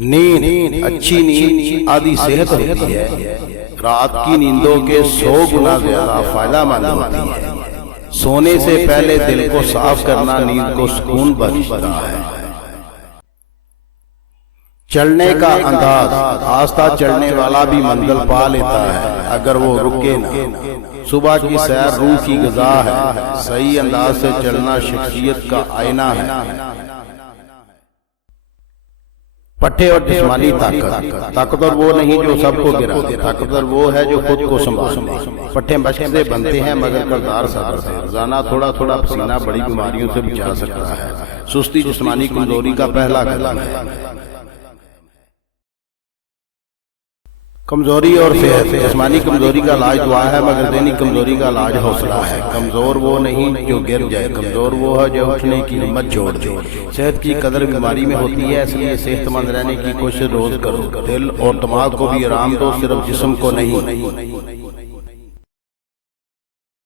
نیند اچھی نیند آدھی صحت ہوتی ہے، رات کی نیندوں کے 100 گنا زیادہ فائدہ مند ہوتی ہے۔ سونے سے پہلے دل کو صاف کرنا نیند کو سکون بخشتا ہے۔ چلنے کا انداز، آہستہ چلنے والا بھی منزل پا لیتا ہے اگر وہ رکے نہ۔ صبح کی سیر روح کی غذا ہے، صحیح انداز سے چلنا شخصیت کا آئینہ ہے۔ پٹھے اور جسمانی طاقت، طاقتور وہ نہیں جو سب کو گرا دے، طاقتور وہ ہے جو خود کو سنبھالے۔ پٹھے مشق سے بنتے ہیں مگر کردار صبر سے۔ روزانہ تھوڑا تھوڑا پسینہ بڑی بیماریوں سے بچا سکتا ہے۔ سستی جسمانی کمزوری کا پہلا قدم ہے۔ کمزوری اور صحت، جسمانی کمزوری کا علاج دعا ہے مگر ذہنی کمزوری کا علاج حوصلہ ہے۔ کمزور وہ نہیں جو گر جائے، کمزور وہ ہے جو اٹھنے کی ہمت چھوڑ دے۔ صحت کی قدر بیماری میں ہوتی ہے، اس لیے صحت مند رہنے کی کوشش روز کرو۔ دل اور دماغ کو بھی آرام دو، صرف جسم کو نہیں۔